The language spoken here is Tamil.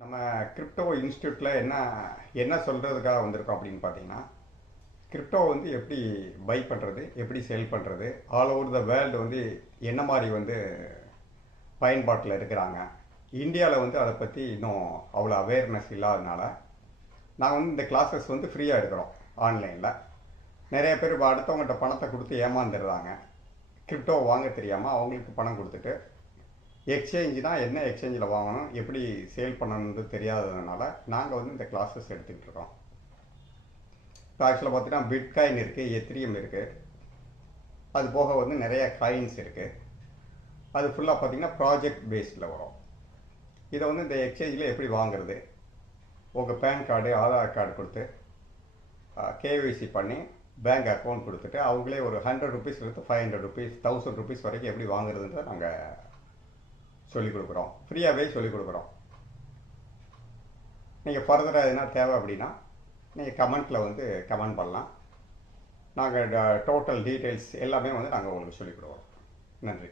நம்ம கிரிப்டோ இன்ஸ்டியூட்டில் என்ன சொல்கிறதுக்காக வந்திருக்கோம் அப்படின்னு பார்த்தீங்கன்னா, கிரிப்டோ வந்து எப்படி பை பண்ணுறது, எப்படி செல் பண்ணுறது, ஆல் ஓவர் த வேர்ல்டு வந்து என்ன மாதிரி வந்து பயன்பாட்டில் இருக்கிறாங்க. இந்தியாவில் வந்து அதை பற்றி இன்னும் அவ்வளோ அவேர்னஸ் இல்லாதனால நாங்கள் வந்து இந்த கிளாஸஸ் வந்து ஃப்ரீயாக எடுக்கிறோம் ஆன்லைனில். நிறைய பேர் இப்போ அடுத்தவங்கள்ட்ட பணத்தை கொடுத்து ஏமாந்துடுறாங்க. கிரிப்டோ வாங்க தெரியாமல் அவங்களுக்கு பணம் கொடுத்துட்டு எக்ஸ்சேஞ்சுனா என்ன, எக்ஸ்சேஞ்சில் வாங்கணும், எப்படி சேல் பண்ணணுன்றது தெரியாததுனால நாங்கள் வந்து இந்த கிளாஸஸ் எடுத்துக்கிட்டு இருக்கோம். இப்போ ஆக்சுவலாக பார்த்தீங்கன்னா பிட்காயின் இருக்குது, எத்ரியம் இருக்குது, அது போக வந்து நிறைய காயின்ஸ் இருக்குது. அது ஃபுல்லாக பார்த்தீங்கன்னா ப்ராஜெக்ட் பேஸ்டில் வரும். இதை வந்து இந்த எக்ஸ்சேஞ்சில் எப்படி வாங்குறது, உங்கள் பேன் கார்டு ஆதார் கார்டு கொடுத்து கேஒய்சி பண்ணி பேங்க் அக்கௌண்ட் கொடுத்துட்டு அவங்களே ஒரு ₹100 500 1000 வரைக்கும் எப்படி வாங்குறதுன்றதை நாங்கள் சொல்லிக் கொடுக்குறோம். ஃப்ரீயாகவே சொல்லிக் கொடுக்குறோம். நீங்கள் ஃபர்தராக எதுனா தேவை அப்படின்னா நீங்கள் கமெண்ட்டில் வந்து கமெண்ட் பண்ணலாம். நாங்கள் டோட்டல் டீட்டெயில்ஸ் எல்லாமே வந்து நாங்கள் உங்களுக்கு சொல்லிக் கொடுக்குறோம். நன்றி.